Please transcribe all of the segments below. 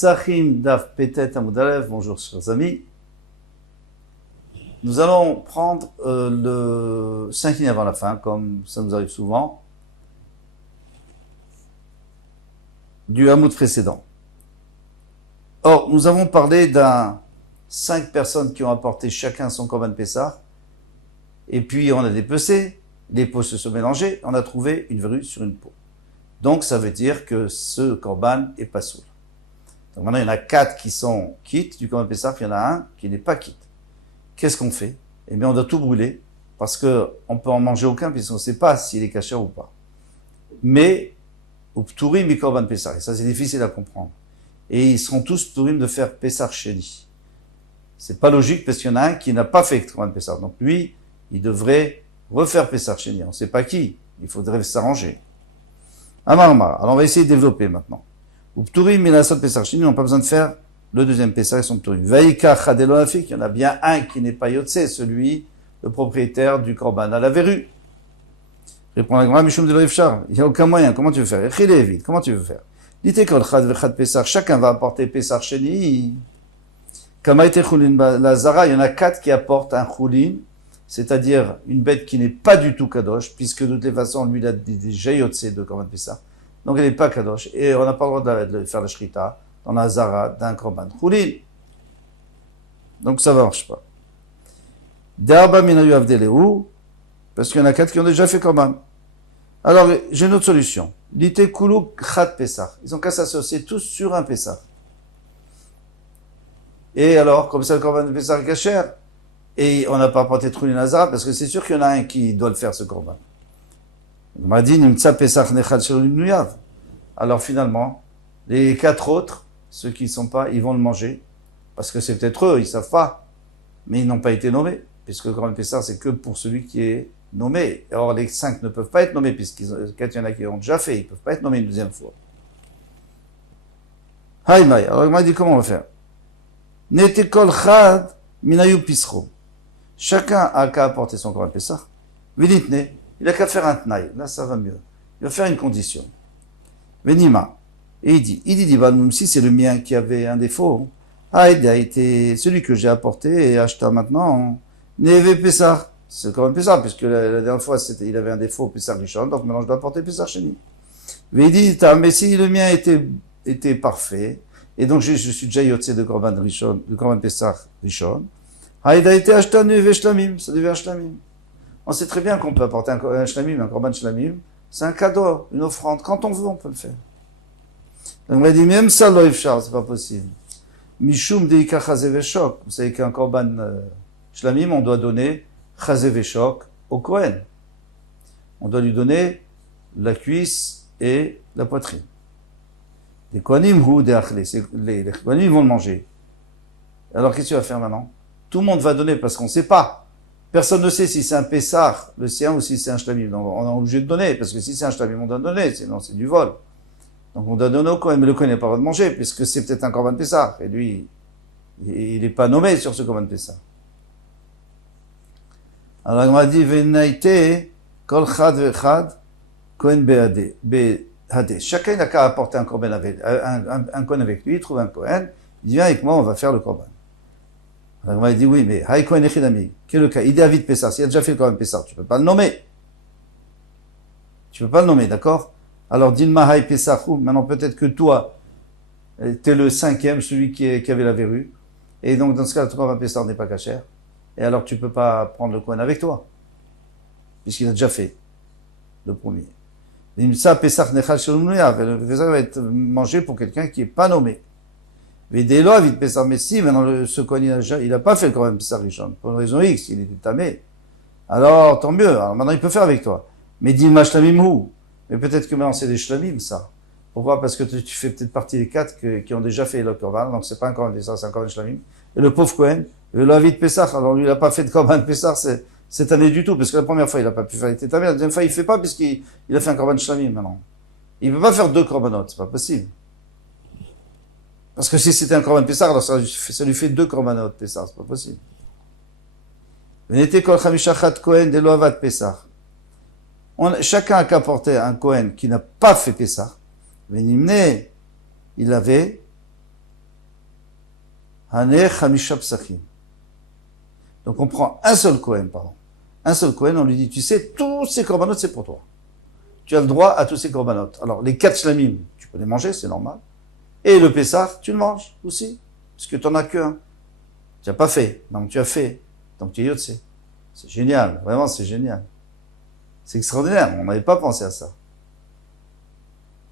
Psachim Daf Petet Amudalev, bonjour chers amis. Nous allons prendre le 5 lignes avant la fin, comme ça nous arrive souvent, du Hamoud précédent. Or, nous avons parlé d'un 5 personnes qui ont apporté chacun son Korban Pessah, et puis on a dépecé, les peaux se sont mélangées, on a trouvé une verrue sur une peau. Donc ça veut dire que ce Korban est pas soul. Donc maintenant il y en a 4 qui sont quittes du Korban Pessah, puis il y en a un qui n'est pas quitte. Qu'est-ce qu'on fait? Eh bien on doit tout brûler, parce qu'on peut en manger aucun, puisqu'on ne sait pas s'il est caché ou pas. Mais, ou pturim mi Korban Pessah, et ça c'est difficile à comprendre. Et ils seront tous pturim de faire Pessah Sheni. C'est pas logique, parce qu'il y en a un qui n'a pas fait Korban Pessah. Donc lui, il devrait refaire Pessah Sheni. On ne sait pas qui, il faudrait s'arranger. Amarmar. Alors on va essayer de développer maintenant. Ou pturim mi lasot Pessah Sheni, ils n'ont pas besoin de faire le deuxième Pessah, ils sont pturim. Vaïka chadelo afik, il y en a bien un qui n'est pas yotse, celui, le propriétaire du Korban à la verrue. Répond la Gemara, Mishum de l'Rifchar, il n'y a aucun moyen, comment tu veux faire? Echile vite, comment tu veux faire? L'ité kol chad vechad Pessah, chacun va apporter Pessah Sheni. Kamaïte chulin lazara, il y en a 4 qui apportent un chulin, c'est-à-dire une bête qui n'est pas du tout kadosh, puisque de toutes les façons, lui, il a déjà yotse de Korban Pessah. Donc elle n'est pas kadosh, et on n'a pas le droit de faire la shrita dans la zara d'un korban chulin. Donc ça ne marche pas. D'arba minayu avdeleu, parce qu'il y en a 4 qui ont déjà fait korban. Alors j'ai une autre solution. L'ité kulu khat pesach. Ils ont qu'à s'associer tous sur un pesach. Et alors, comme ça le korban de pesach est kasher, et on n'a pas apporté chulin azara, parce que c'est sûr qu'il y en a un qui doit le faire ce korban. On m'a dit nimtsa pesach nechad shel nuyav. Alors finalement, les 4 autres, ceux qui ne sont pas, ils vont le manger, parce que c'est peut-être eux, ils ne savent pas, mais ils n'ont pas été nommés, puisque le Korban Pessah, c'est que pour celui qui est nommé. Or, les 5 ne peuvent pas être nommés, puisqu'il y en a qui l'ont déjà fait, ils ne peuvent pas être nommés une deuxième fois. Haïmaï, alors il m'a dit comment on va faire? Nete kol chad minayu pisro. Chacun a qu'à apporter son Korban Pessah. Vinitne, il a qu'à faire un tnaï, là ça va mieux. Il va faire une condition. Venima. Et il dit, même si c'est le mien qui avait un défaut, il a été celui que j'ai apporté et acheté maintenant, Neve Pessah. C'est quand même Pessah, puisque la dernière fois, il avait un défaut, Pessah Rishon, donc maintenant je dois apporter Pessah Sheni. Mais il dit, mais si le mien était parfait, et donc je suis déjà yotse de Korban Rishon, de Korban Pessah Rishon, il a été acheté un Neve Shlamim, ça devient un Shlamim. On sait très bien qu'on peut apporter un Shlamim, un Korban Shlamim, c'est un cadeau, une offrande, quand on veut, on peut le faire. Donc on m'a dit, même ça, l'oifchar, c'est pas possible. Mishum deika chazeveshok. Vous savez qu'un korban shlamim, on doit donner chazeveshok au Kohen. On doit lui donner la cuisse et la poitrine. Les Kohanim ou des achlé, les Kohanim vont le manger. Alors qu'est-ce que tu vas faire maintenant? Tout le monde va donner parce qu'on ne sait pas. Personne ne sait si c'est un Pessah, le sien, ou si c'est un shlamim. Donc on est obligé de donner, parce que si c'est un shlamim, on doit donner, sinon c'est du vol. Donc on doit donner au Kohen, mais le Kohen n'a pas le droit de manger, puisque c'est peut-être un Korban Pessah, et lui, il n'est pas nommé sur ce Korban Pessah. Alors on m'a dit, Venaïte, Kol Chad Vechad, Kohen Behade. Chacun n'a qu'à apporter un Korban un Kohen avec lui, il trouve un Kohen, il dit, viens avec moi, on va faire le Korban. Alors on m'a dit, oui, mais Haï Kohen Echidami, quel est le cas? Il est David Pessah, s'il a déjà fait le Korban Pessah, tu ne peux pas le nommer. Tu ne peux pas le nommer, d'accord? Alors, Dilma Haï Pessahou, maintenant peut-être que toi, tu es le 5e, celui qui avait la verrue. Et donc, dans ce cas, le Korban Pessah n'est pas cachère. Et alors, tu ne peux pas prendre le Kohen avec toi. Puisqu'il a déjà fait le premier. Ça, Pessah Nechal Shalom-Nuyav. Le Pessah va être mangé pour quelqu'un qui n'est pas nommé. Mais dès là, vite Pessah Messi, maintenant, ce Kohen, il n'a pas fait le Korban Pessah Rishon. Pour une raison X, il était tamé. Alors, tant mieux. Alors, maintenant, il peut faire avec toi. Mais Dilma Shlamimhu. Mais peut-être que maintenant c'est des shlamim, ça. Pourquoi? Parce que tu fais peut-être partie des 4 qui ont déjà fait le korban, donc c'est pas un korban Pessah, c'est un korban shlamim. Et le pauvre Kohen, la vie de Pessah, alors lui il n'a pas fait de korban Pessah cette année du tout, parce que la première fois il n'a pas pu faire les tétamés, la deuxième fois il fait pas, puisqu'il a fait un korban shlamim maintenant. Il peut pas faire 2 korbanot, c'est pas possible. Parce que si c'était un korban Pessah, alors ça lui fait 2 korbanot Pessah, c'est pas possible. Venez kol chamishachat Kohen de lo avad Pessah. Chacun a qu'à porter un Kohen qui n'a pas fait Pessah. Venimne, il avait Hane Chamisha Psachim. Donc on prend un seul Kohen, pardon. Un seul Kohen, on lui dit, tu sais, tous ces korbanot, c'est pour toi. Tu as le droit à tous ces korbanot. Alors, les 4 shlamim, tu peux les manger, c'est normal. Et le Pessah, tu le manges aussi. Parce que tu n'en as qu'un. Tu n'as pas fait. Donc tu as fait. Donc tu es Yotse. C'est génial. Vraiment, c'est génial. C'est extraordinaire. On n'avait pas pensé à ça.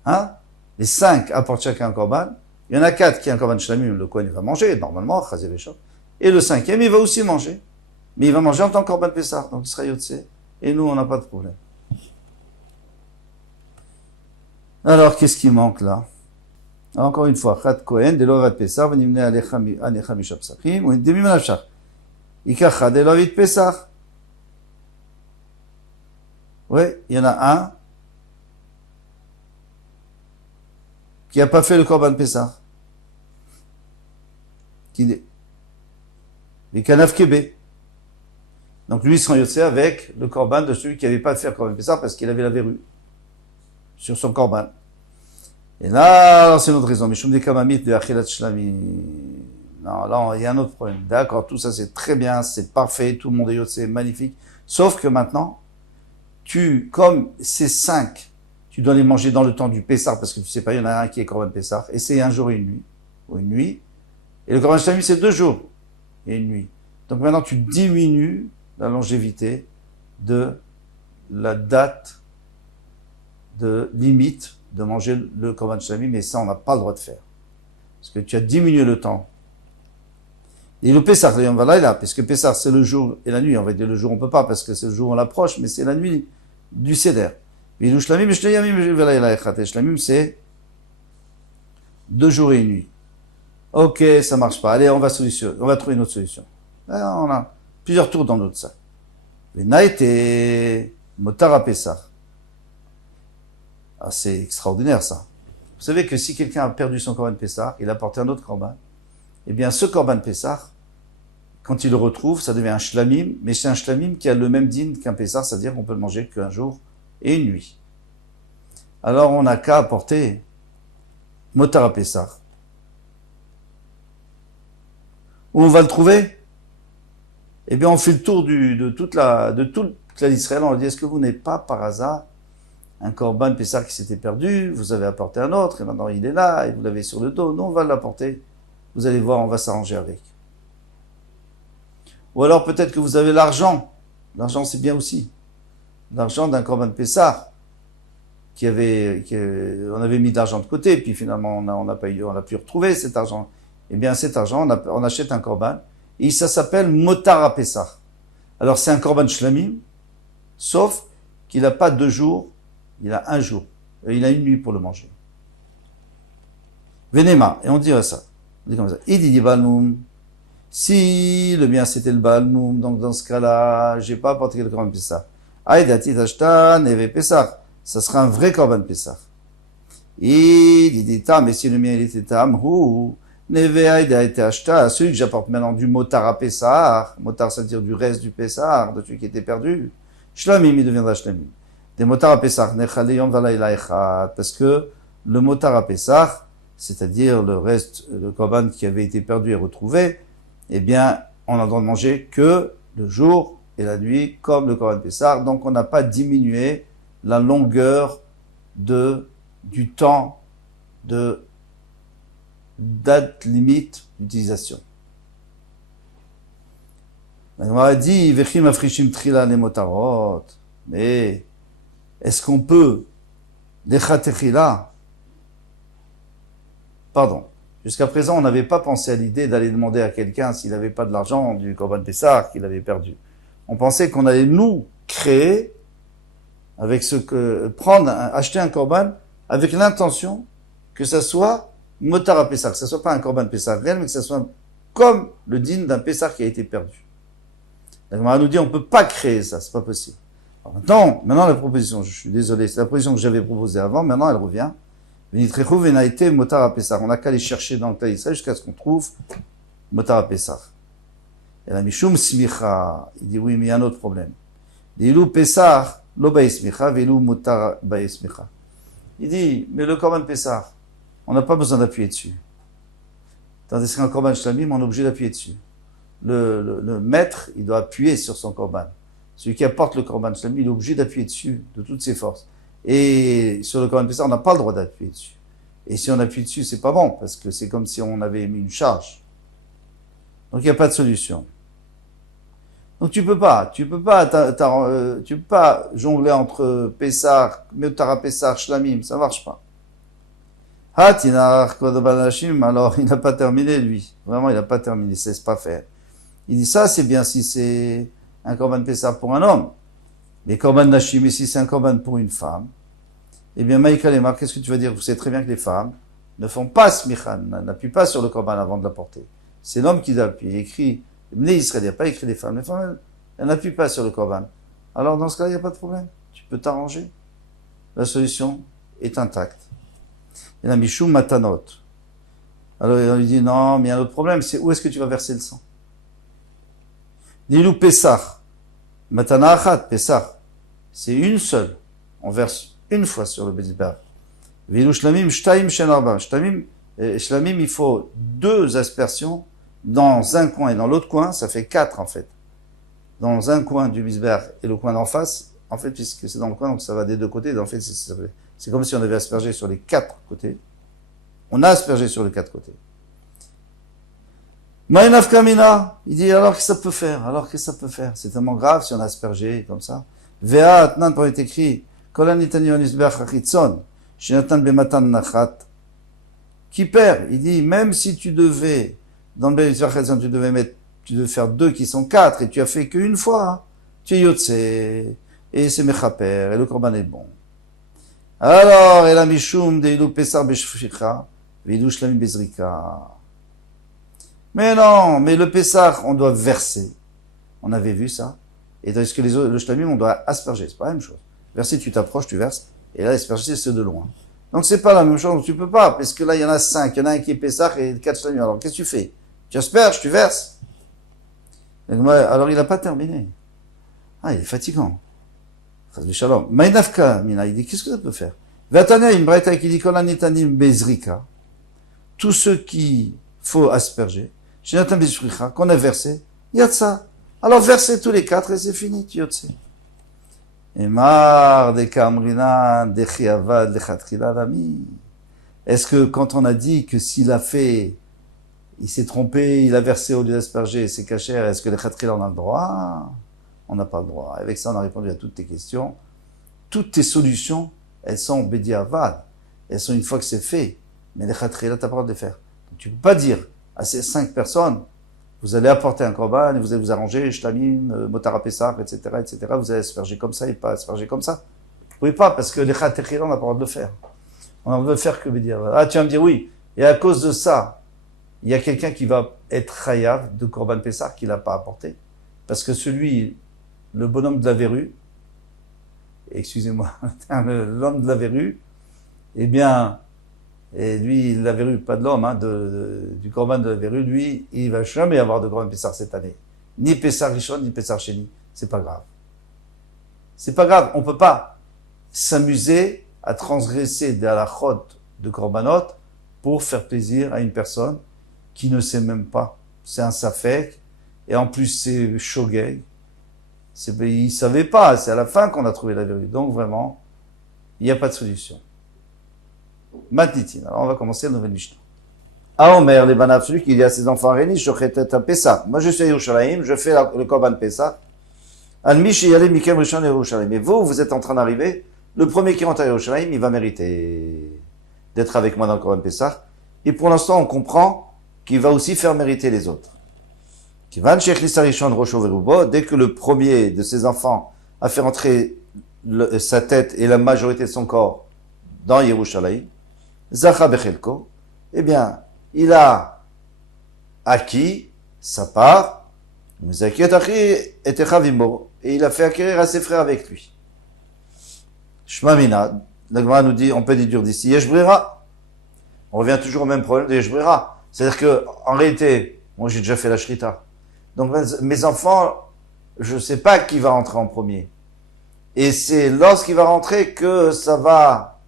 Hein? Les 5 apportent chacun un korban. Il y en a 4 qui ont un korban shlamim. Le Kohen, il va manger, normalement, chazer les choses. Et le 5e, il va aussi manger. Mais il va manger en tant que korban Pessah. Donc il sera Yotse. Et nous, on n'a pas de problème. Alors, qu'est-ce qui manque là? Encore une fois, Chat Kohen, de l'Ovad Pessah, venimne Anecha Misha Psachim, ou Demi Manachach. Ikacha de l'Ovid Pessah. Oui, il y en a un qui n'a pas fait le Korban Pessah. Qui est Kanaf Kébé. Donc lui, il sera Yotse avec le Korban de celui qui n'avait pas fait le Korban Pessah parce qu'il avait la verrue sur son Korban. Et là, c'est notre raison. Mishum de Kamamit de Achilat Shlami. Non, là, il y a un autre problème. D'accord, tout ça, c'est très bien, c'est parfait, tout le monde est Yotse, c'est magnifique. Sauf que maintenant, comme ces 5, tu dois les manger dans le temps du Pessah, parce que tu sais pas, il y en a un qui est Korban Pessah, et c'est un jour et une nuit, ou une nuit. Et le Korban Shlami, c'est 2 jours et une nuit. Donc maintenant, tu diminues la longévité de la date de limite de manger le Korban Shlami, mais ça, on n'a pas le droit de faire. Parce que tu as diminué le temps. Et le Pessah, parce que Pessah, c'est le jour et la nuit. On va dire le jour, on peut pas, parce que c'est le jour, on l'approche, mais c'est la nuit du Seder. Et le Shlamim, c'est 2 jours et une nuit. Ok, ça marche pas. Allez, on va trouver une autre solution. Alors, on a plusieurs tours dans notre sac. Venaïte Motara Pessah. Ah, c'est extraordinaire, ça. Vous savez que si quelqu'un a perdu son Korban Pessah, il a porté un autre Korban, eh bien, ce Korban Pessah, quand il le retrouve, ça devient un Shlamim, mais c'est un Shlamim qui a le même din qu'un Pessah, c'est-à-dire qu'on peut le manger qu'un jour et une nuit. Alors, on n'a qu'à apporter Motara Pessah. Où on va le trouver? Eh bien, on fait le tour de toute l'Israël, on leur dit, est-ce que vous n'êtes pas par hasard un Korban Pessah qui s'était perdu, vous avez apporté un autre, et maintenant il est là, et vous l'avez sur le dos, nous on va l'apporter, vous allez voir, on va s'arranger avec. Ou alors peut-être que vous avez l'argent c'est bien aussi, l'argent d'un Korban Pessah, on avait mis de l'argent de côté, puis finalement on a pu retrouver cet argent. Eh bien cet argent, on achète un Korban, et ça s'appelle Motara Pessah. Alors c'est un Korban Shlamim, sauf qu'il n'a pas 2 jours, il a 1 jour. Et il a une nuit pour le manger. Venema. Et on dirait ça. On dit comme ça. Idi balmoum. Si le bien c'était le balmoum, donc dans ce cas-là, j'ai pas apporté le Korban Pessah. Aïdati tashta neve Pessah. Ça sera un vrai Korban Pessah. Idi tam. Et si le mien il était tam, neve aïdati tashta. Celui que j'apporte maintenant du Motara Pessah. Motar, c'est-à-dire du reste du Pessah, de celui qui était perdu. Shlamim, il deviendra Shlamim. Des motards à Pessah, parce que le motard à Pessah, c'est-à-dire le korban qui avait été perdu et retrouvé, eh bien, on a le droit de manger que le jour et la nuit, comme le korban Pessah. Donc, on n'a pas diminué la longueur du temps de date limite d'utilisation. On a dit, Vechim afrishim trila les motarot, mais est-ce qu'on peut, pardon, jusqu'à présent, on n'avait pas pensé à l'idée d'aller demander à quelqu'un s'il n'avait pas de l'argent du Korban Pessah qu'il avait perdu. On pensait qu'on allait nous créer, acheter un Korban avec l'intention que ça soit Motara Pessah, que ça soit pas un Korban Pessah réel, mais que ça soit comme le din d'un Pessah qui a été perdu. Donc, on va nous dire, on peut pas créer ça, c'est pas possible. Maintenant, la proposition, je suis désolé, c'est la proposition que j'avais proposée avant, maintenant elle revient. On n'a qu'à aller chercher dans le cas d'Israël jusqu'à ce qu'on trouve Motara Pessah. Et la Mishum Smicha, il dit oui, mais il y a un autre problème. L'ilou Pessah, lo Baïsmicha, v'ilou Motara Baïsmicha. Il dit, mais le Korban Pessah, on n'a pas besoin d'appuyer dessus. Tandis qu'un korban shlamim, on est obligé d'appuyer dessus. Le maître, il doit appuyer sur son korban. Celui qui apporte le korban shlamim, il est obligé d'appuyer dessus de toutes ses forces. Et sur le korban pessah, on n'a pas le droit d'appuyer dessus. Et si on appuie dessus, c'est pas bon, parce que c'est comme si on avait mis une charge. Donc il n'y a pas de solution. Donc tu peux pas jongler entre Pessah, Meotara Pessah, Shlamim, ça marche pas. Hatinar Kodobanashim, alors il n'a pas terminé lui. Vraiment, il n'a pas terminé, il ne sait pas faire. Il dit ça, c'est bien si c'est un Korban Pessah pour un homme. Mais Korban Nashim, et si c'est un Korban pour une femme, eh bien, Maïka Lemar, qu'est-ce que tu vas dire? Vous savez très bien que les femmes ne font pas smichan, n'appuient pas sur le Korban avant de l'apporter. C'est l'homme qui appuie. Il écrit, mais Israël, il n'y a pas écrit les femmes. Les femmes, elles n'appuient pas sur le Korban. Alors, dans ce cas-là, il n'y a pas de problème. Tu peux t'arranger. La solution est intacte. Il a Mishum Matanot. Alors, on lui dit, non, mais il y a un autre problème, c'est où est-ce que tu vas verser le sang? Dilou Pessah. Matana Achat, Pessah. C'est une seule. On verse une fois sur le Bézibah. Vilou Shlamim, Shtaim Shen Arba. Shlamim, il faut 2 aspersions dans un coin et dans l'autre coin, ça fait 4 en fait. Dans un coin du Bisber et le coin d'en face, en fait, puisque c'est dans le coin, donc ça va des 2 côtés, en fait, c'est comme si on avait aspergé sur les 4 côtés. On a aspergé sur les 4 côtés. Ma'inaf Kamina, il dit, alors qu'est-ce que ça peut faire? Alors qu'est-ce que ça peut faire? C'est tellement grave si on a aspergé comme ça. Vea Atnan, pour être écrit, Kolanitani Onisber Chachitzon, Shinatan Bematan Nachat, qui perd? Il dit, même si tu devais, dans le Bézibah Chachitzon, tu devais faire 2 qui sont 4, et tu as fait qu'une fois, hein, tu es Yotse, et c'est Mechaper, et le Korban est bon. Alors, et la Mishum de Ilou Pesar Beshficha, Ilou Shlamim Bezrika. Mais non, mais le Pessah, on doit verser. On avait vu ça. Et tandis que le Shlamim, on doit asperger. C'est pas la même chose. Verser, tu t'approches, tu verses. Et là, asperger, c'est de loin. Donc, c'est pas la même chose. Tu peux pas. Parce que là, il y en a 5. Il y en a un qui est Pessah et 4 Shlamim. Alors, qu'est-ce que tu fais? Tu asperges, tu verses. Alors, il n'a pas terminé. Ah, il est fatigant. Maïnafka, Mina, il dit, qu'est-ce que ça peut faire? Vatania, Imbraita, qui dit, Kolanitanim Bezrika. Tous ceux qui faut asperger. Shinatan Bezrika, qu'on a versé. Yatsa. Alors, versez tous les 4 et c'est fini, tu yotse. Et mar de Kamrina, de Chiavad, de Khatrila, l'ami. Est-ce que quand on a dit que s'il a fait, il s'est trompé, il a versé au lieu d'asperger, c'est cachère, est-ce que les Khatrila, on a le droit? On n'a pas le droit. Avec ça, on a répondu à toutes tes questions. Toutes tes solutions, elles sont bédiavad. Elles sont une fois que c'est fait. Mais les khatrila, t'as pas le droit de les faire. Donc, tu peux pas dire à ces 5 personnes, vous allez apporter un korban, et vous allez vous arranger, shlamim, motara pessah, etc., etc., vous allez asperger comme ça et pas asperger comme ça. Vous pouvez pas, parce que les khatrila, on n'a pas le droit de le faire. On n'a le droit de le faire que bédiavad. Ah, tu vas me dire oui. Et à cause de ça, il y a quelqu'un qui va être chayav de korban pessah qu'il n'a pas apporté. Parce que celui, le bonhomme de la verrue, excusez-moi, l'homme de la verrue, eh bien, et lui, la verrue, pas de l'homme, hein, du korban de la verrue, lui, il va jamais avoir de korban Pessah cette année. Ni Pessah Rishon, ni Pessah Sheni. C'est pas grave. C'est pas grave. On peut pas s'amuser à transgresser des halachot de korbanot pour faire plaisir à une personne qui ne sait même pas. C'est un safek, et en plus c'est shogeg. Il ne savait pas, c'est à la fin qu'on a trouvé la vérité. Donc vraiment, il n'y a pas de solution. Matnitin. Alors on va commencer la nouvelle Mishnah. Aomer, les banav, celui qui dit à ses enfants, Réni, shochetet à Pessah. Moi je suis à Yerushalayim, je fais le Korban Pessah. Al-Mishi yale mikem rishon Yerushalayim. Et vous êtes en train d'arriver, le premier qui rentre à Yerushalayim, il va mériter d'être avec moi dans le Korban Pessah. Et pour l'instant, on comprend qu'il va aussi faire mériter les autres. Dès que le premier de ses enfants a fait rentrer sa tête et la majorité de son corps dans Yerushalayim, Zacha Bechelko, eh bien, il a acquis sa part, et il a fait acquérir à ses frères avec lui. Shmamina, la Gemara nous dit, on peut déduire d'ici, Yeshbrira. On revient toujours au même problème de Yeshbrira. C'est-à-dire que, en réalité, moi j'ai déjà fait la Shrita. Donc mes enfants, je ne sais pas qui va rentrer en premier. Et c'est lorsqu'il va rentrer que ça va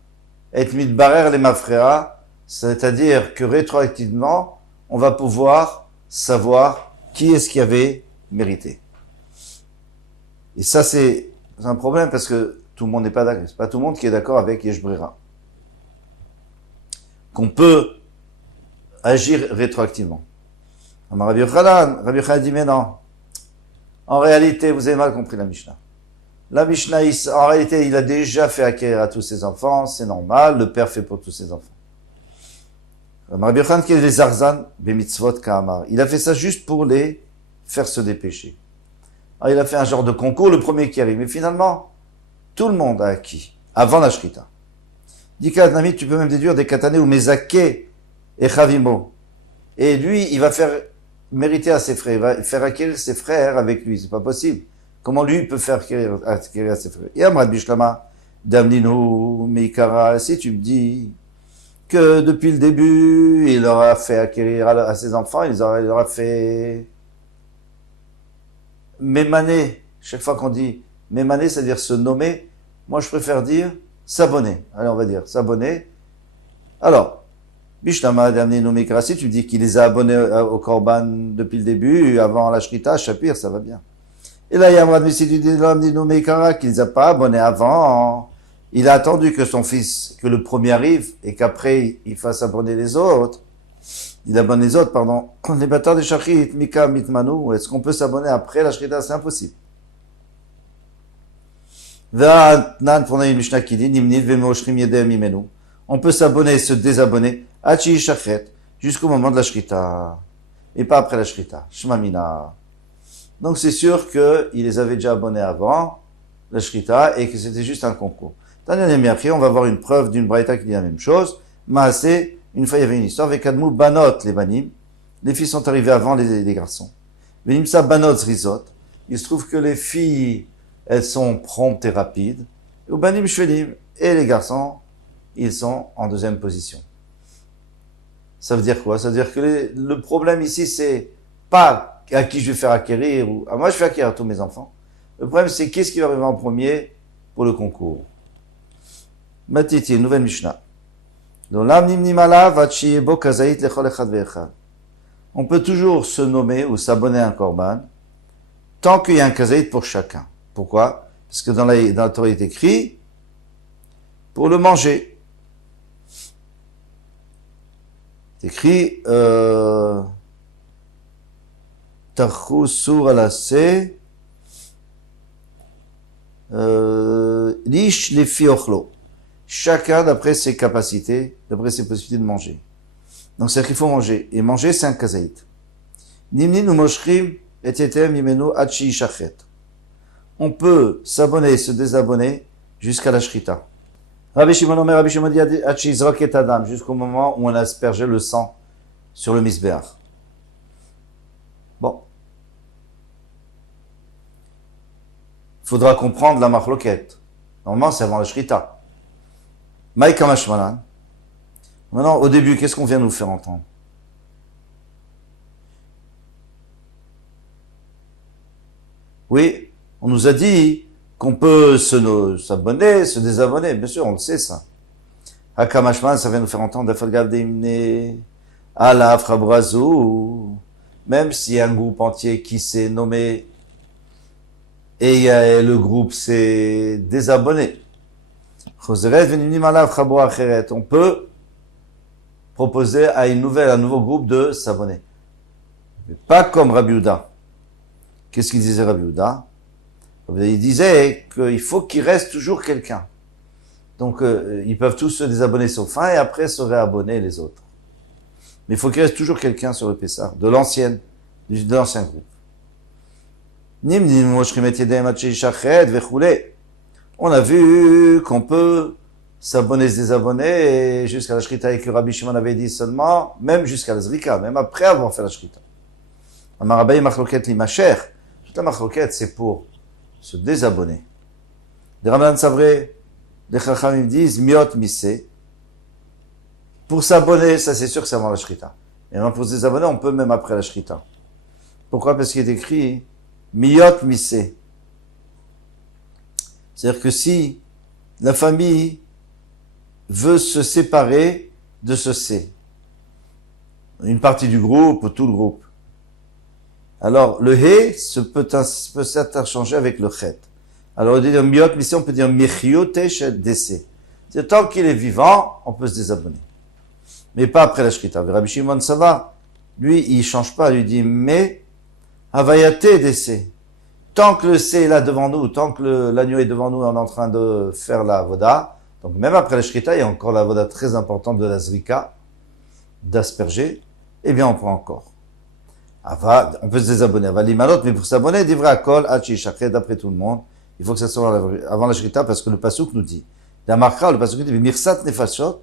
être mitbarer les mafréa, c'est-à-dire que rétroactivement, on va pouvoir savoir qui est-ce qui avait mérité. Et ça, c'est un problème parce que tout le monde n'est pas d'accord. C'est pas tout le monde qui est d'accord avec Yesh Brira. Qu'on peut agir rétroactivement. Rabbi Yochanan dit, mais non. En réalité, vous avez mal compris la Mishnah. La Mishnah, en réalité, il a déjà fait acquérir à tous ses enfants, c'est normal, le père fait pour tous ses enfants. Rabbi Yochanan, qui est les Zarzan, Bemitzvot Ka'amar. Il a fait ça juste pour les faire se dépêcher. Alors, il a fait un genre de concours, le premier qui arrive. Mais finalement, tout le monde a acquis, avant la Shrita. Dit Nami, tu peux même déduire des katané ou Mezake et Chavimo. Et lui, il va faire mériter à ses frères, il va faire acquérir ses frères avec lui. C'est pas possible. Comment lui peut faire acquérir à ses frères? Et Amrad Bishlama, Damninu, Meikara, si tu me dis que depuis le début, il leur a fait acquérir à ses enfants, il leur a fait mémaner. Chaque fois qu'on dit mémaner, c'est-à-dire se nommer, moi je préfère dire s'abonner. Allez, on va dire s'abonner. Alors, Bishlama, Damninu, Meikara, si tu dis qu'il les a abonnés au Korban depuis le début, avant la Shrita, Shapir, ça va bien. Et là, il y a Amrad Bishlama, Meikara, qu'il les a pas abonnés avant. Il a attendu que son fils, que le premier arrive, et qu'après, il fasse abonner les autres. Il abonne les autres, pardon. Les bâtards des Shachrit, Mika, Mitmanu, est-ce qu'on peut s'abonner après la Shrita? C'est impossible. On peut s'abonner et se désabonner, Hachi Shachet, jusqu'au moment de la Shrita. Et pas après la Shrita. Shmamina. Donc c'est sûr qu'il les avait déjà abonnés avant la Shrita et que c'était juste un concours. On va voir une preuve d'une braïta qui dit la même chose. Maasé, une fois il y avait une histoire avec Admou Banot, les Banim. Les filles sont arrivées avant les garçons. Venimsa Banot Rizot. Il se trouve que les filles, elles sont promptes et rapides. Ou Banim Shvelim. Et les garçons, ils sont en deuxième position. Ça veut dire quoi? Ça veut dire que le problème ici, c'est pas à qui je vais faire acquérir ou à moi je fais acquérir à tous mes enfants. Le problème, c'est qu'est-ce qui va arriver en premier pour le concours. Matiti, nouvelle Mishnah. On peut toujours se nommer ou s'abonner à un korban tant qu'il y a un kazaït pour chacun. Pourquoi? Parce que dans la Torah il est écrit pour le manger. C'est écrit Tarchou sur alasé Lish les fiochlo. Chacun d'après ses capacités, d'après ses possibilités de manger. Donc c'est qu'il faut manger. Et manger, c'est un kazaït. Nimnin ou moshrim et tetem yimenu hachi shachet. On peut s'abonner et se désabonner jusqu'à la shrita. Rabbi Shimon dit hachi zrak et adam, jusqu'au moment où on a aspergé le sang sur le misbeach. Bon. Faudra comprendre la marloquette. Normalement, c'est avant la shrita. Maïka Mashmalan. Maintenant, au début, qu'est-ce qu'on vient nous faire entendre? Oui, on nous a dit qu'on peut s'abonner, se désabonner. Bien sûr, on le sait, ça. Haka Mashmalan, ça vient nous faire entendre Dafalgav Deimne, Ala Frabrazou. Même s'il y a un groupe entier qui s'est nommé et le groupe s'est désabonné. On peut proposer à un nouveau groupe de s'abonner. Mais pas comme Rabbi Yehuda. Qu'est-ce qu'il disait Rabbi Yehuda? Il disait qu'il faut qu'il reste toujours quelqu'un. Donc ils peuvent tous se désabonner sauf un et après se réabonner les autres. Mais il faut qu'il reste toujours quelqu'un sur le Pessah, de l'ancien groupe. On a vu qu'on peut s'abonner, se désabonner jusqu'à la Shrita et que Rabbi Shimon avait dit seulement, même jusqu'à la Zrika, même après avoir fait la Shrita. Amarabaye machloket limacher. Toute la machloket, c'est pour se désabonner. Les Ramadan Savré, les Chachamim disent, miot missé. Pour s'abonner, ça c'est sûr que c'est avant la Shrita. Et même pour se désabonner, on peut même après la Shrita. Pourquoi? Parce qu'il est écrit, miot missé. C'est-à-dire que si la famille veut se séparer de ce C, une partie du groupe ou tout le groupe. Alors, le he peut s'interchanger avec le chet. Alors, on dit miot, mais ici on peut dire michiote chez décès. Tant qu'il est vivant, on peut se désabonner. Mais pas après la shrita. Rabbi Shimon, ça va. Lui, il change pas. Il dit, mais havayate décès. Tant que le C est là devant nous, tant que l'agneau est devant nous, on est en train de faire la voda. Donc, même après la shrita, il y a encore la voda très importante de la zrika, d'asperger. Eh bien, on prend encore. On peut se désabonner. Mais pour s'abonner, il à kol, hachi, shachet, d'après tout le monde. Il faut que ça soit avant la shrita parce que le pasuk nous dit. Dans Marka, le pasuk nous dit, Bimirsat nefashot.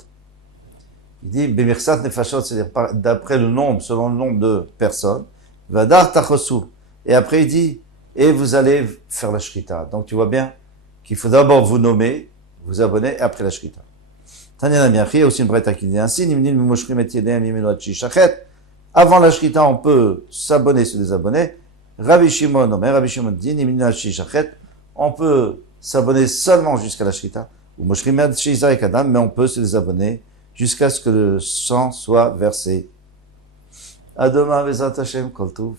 Il dit, Bimirsat nefashot, c'est-à-dire d'après le nombre, selon le nombre de personnes. Vadar tachosu. Et après, il dit, et vous allez faire la shrita. Donc, tu vois bien qu'il faut d'abord vous nommer, vous abonner, et après la shrita. Tanya Namiachi, il y a aussi une bretta qui dit ainsi, Nimnil mimoshrim et yedem yimenu hachi shachet. Avant la shrita, on peut s'abonner, se désabonner. Rabbi Shimon dit, Nimnil hachi shachet. On peut s'abonner seulement jusqu'à la shrita. Ou moshrim hachi zarek adam, mais on peut se désabonner jusqu'à ce que le sang soit versé. À demain, Bezat Hashem, Kol Tov.